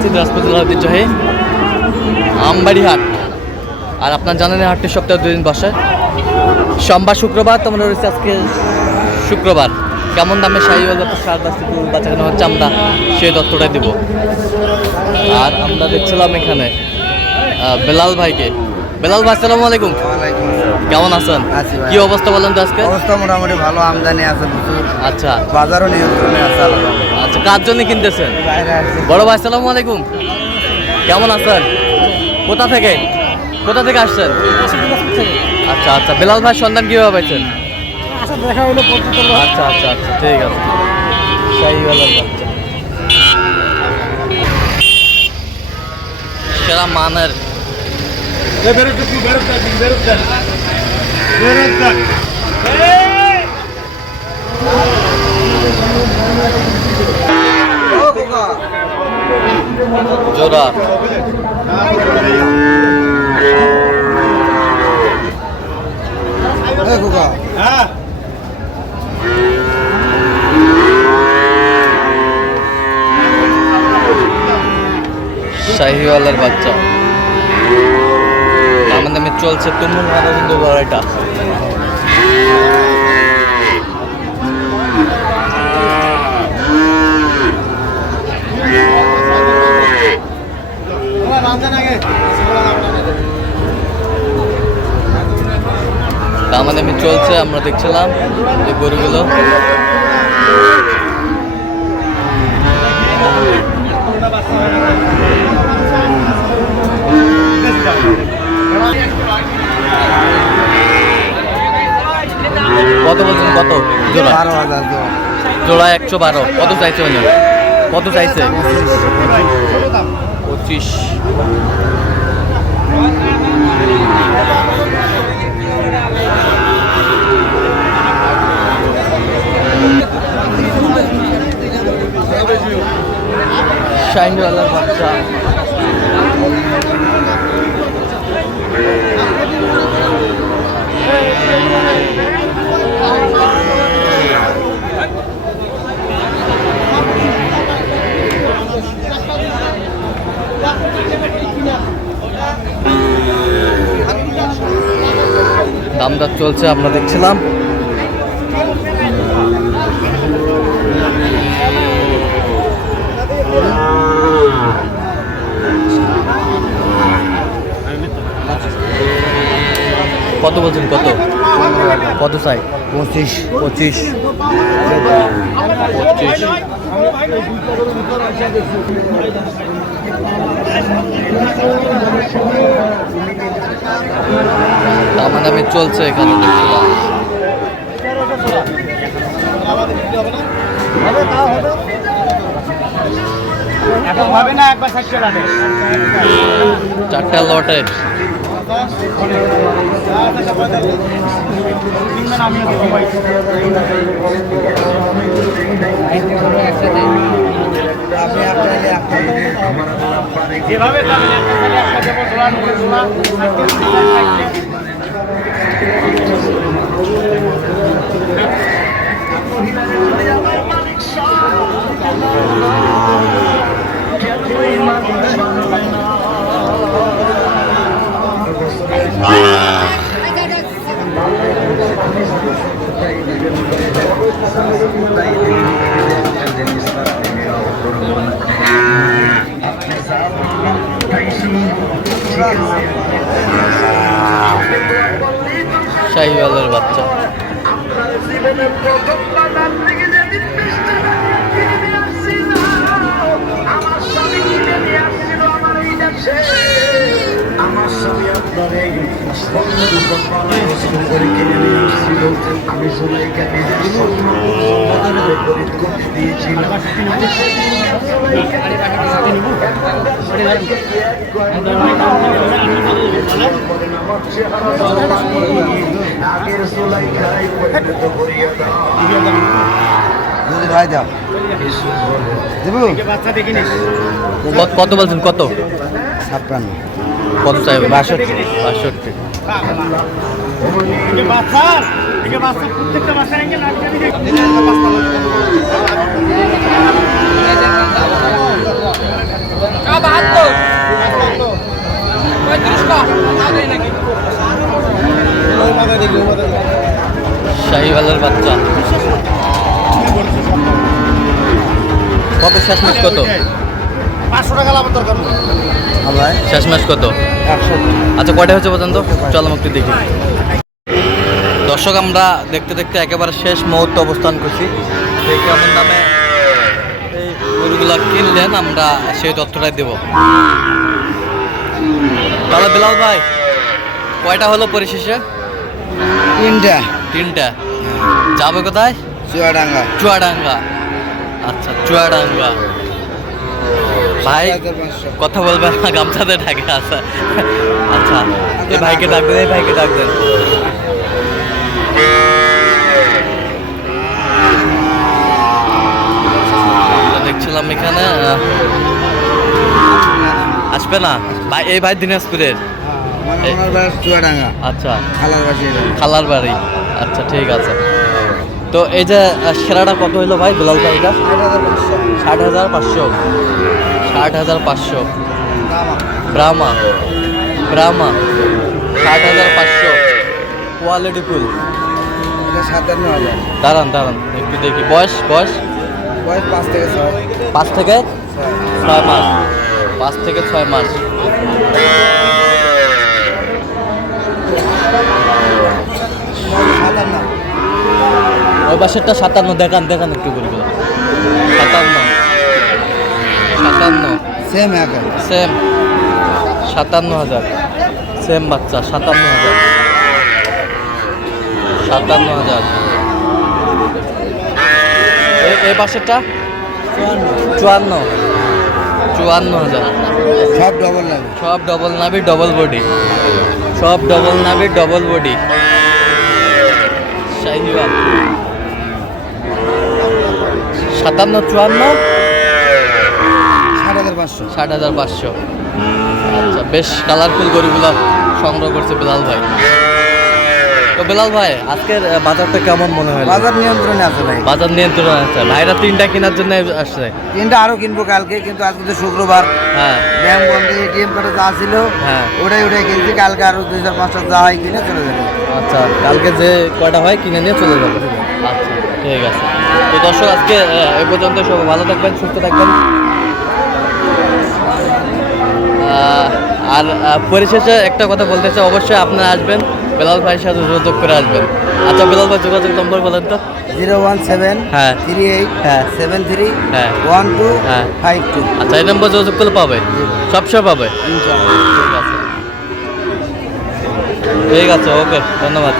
আছি দিনাজপুর জেলার ঐতিহ্যবাহী আমবাড়ি হাট আর আপনার জানেন হাটটি সপ্তাহে দুদিন বসে। সোমবার শুক্রবার তোমরা রয়েছে আজকে শুক্রবার। কেমন দামে হল সার দশ বাচ্চা হচ্ছে আমরা সেই দত্তটাই দেবো। আর আমরা দেখছিলাম এখানে বেলাল ভাইকে। বেলাল ভাই আসসালামু আলাইকুম। কেমন আছেন? আছি কি অবস্থা বলেন তো আজকে? অবস্থা মোটামুটি ভালো আমদানি আছে আচ্ছা। বাজারও নিয়ন্ত্রণে আছে আলাদা আচ্ছা কার জন্য কিনতেছেন? বড় ভাই, আসসালামু আলাইকুম। কেমন আছেন? কোথা থেকে? কোথা থেকে আসছেন? আচ্ছা আচ্ছা বেলাল ভাই সন্ধান কীভাবে পাইছেন? আচ্ছা হলো আচ্ছা আচ্ছা আচ্ছা ঠিক আছে। সেরা মানের। জোড়া। শাহিওয়ালার বাচ্চা। আমার নামে চলছে তুমুল আনন্দ লড়াইটা। নামে চলছে আমরা দেখছিলাম যে গরুগুলো। কত বলছেন? কত? জোড়া? বারো হাজার জোড়া। একশো বারো। কত চাইছে মানে? কত চাইছে? পঁচিশ। শাহিওয়ালার বাচ্চা। দাম দর চলছে আমরা দেখছিলাম। কত বলছেন? কত? কত চাই? পঁচিশ পঁচিশ। পঁচিশ নামে চলছে এখানে। দেখছিলাম এখন হবে না একবার ষাট টাকা চারটা লটে। যেভাবে পাবেন একটা বাচ্চা। আমার স্বামী ষাট আমি সুলাইকে নিজের স্বর্ণ করে দিয়েছিলাম আগের সুলাইখাই পরিণত করিয়া দাও ভাই দাও কত- কত বলছেন কত ছাপ্পান্ন। কত চাইবে বাষট্টি। বাষট্টি শাহিওয়ালের বাচ্চা। কত শেষ কত? পাঁচশো টাকা লাভ দরকার। শেষ ম্যাচ কত? আচ্ছা কয়টা হচ্ছে পর্যন্ত? চলো একটু দেখি। দর্শক আমরা দেখতে দেখতে একেবারে শেষ মুহূর্তে অবস্থান করছি। সেই কেমন দামে এই গরুগুলা কিনলেন আমরা সেই তথ্যটাই দেব। তাহলে বিলাল ভাই কয়টা হলো পরিশেষে? তিনটা। তিনটা। যাবে কোথায়? চুয়াডাঙ্গা। চুয়াডাঙ্গা। আচ্ছা চুয়াডাঙ্গা। ভাই কথা বলবেন না গামছাতে ঢাকে আছে। আচ্ছা এই ভাইকে ডাক দেন এই ভাইকে ডাক দেন। দেখছিলাম এখানে আসবে না। ভাই এই ভাই দিনাজপুরের। আচ্ছা। খালার বাড়ি আচ্ছা ঠিক আছে। তো এই যে সেরাটা কত হইল ভাই দুলাল ভাই এটা ষাট হাজার পাঁচশো। ষাট হাজার পাঁচশো। ব্রাহ্মা। ব্রাহ্মা ষাট হাজার পাঁচশো। কোয়ালিটি ফুল সাতান্ন হাজার। দাঁড়ান দাঁড়ান একটু দেখি। বয়স বয়স? বয়স পাঁচ থেকে ছয়। পাঁচ থেকে? ছয়। মাস। পাঁচ থেকে ছয় মাস। ওই বাসেরটা সাতান্ন। দেখান দেখান একটু করে। সাতান্ন। সেম এক সেম সাতান্ন হাজার। সেম বাচ্চা সাতান্ন হাজার। সাতান্ন হাজার। এ- পাশেরটা? চুয়ান্ন। চুয়ান্ন হাজার। সব ডবল লাগে সব ডবল নাবি ডবল বডি সব ডবল নাবি ডবল বডি সাতান্ন চুয়ান্ন। পাঁচশো। ষাট হাজার পাঁচশো। আচ্ছা বেশ কালারফুল গরুগুলা সংগ্রহ করছে বিলাল ভাই। তো বিলাল ভাই আজকের বাজারটা কেমন মনে হয়? বাজার নিয়ন্ত্রণে আছে ভাই। বাজার নিয়ন্ত্রণ আছে। ভাইরা তিনটা কেনার জন্য আসছে। তিনটা আরও কিনবো কালকে কিন্তু আজকে তো শুক্রবার। হ্যাঁ। ব্যাংক বন্ধ এটিএম কার্ডে যা ছিল হ্যাঁ। ওটাই ওটাই কিনছি। কালকে আরও দুই চার পাঁচটা যা হয় কিনে চলে যাবে। আচ্ছা কালকে যে কয়টা হয় কিনে নিয়ে চলে যাবে। আচ্ছা। ঠিক আছে। তো দর্শক আজকে এ পর্যন্ত সবাই ভালো থাকবেন সুস্থ থাকবেন। আর পরিশেষে একটা কথা বলতে চাই অবশ্যই আপনারা আসবেন বেলাল ভাইয়ের সাথে যোগাযোগ করে আসবেন। আচ্ছা বেলাল ভাই যোগাযোগ নম্বর বলেন তো। জিরো ওয়ান সেভেন হ্যাঁ। থ্রি এইট হ্যাঁ। সেভেন থ্রি হ্যাঁ। ওয়ান টু হ্যাঁ। Five two. আচ্ছা এই নম্বর যোগাযোগ করলে পাবে? সবসময় পাবে? ঠিক আছে। ঠিক আছে ওকে ধন্যবাদ।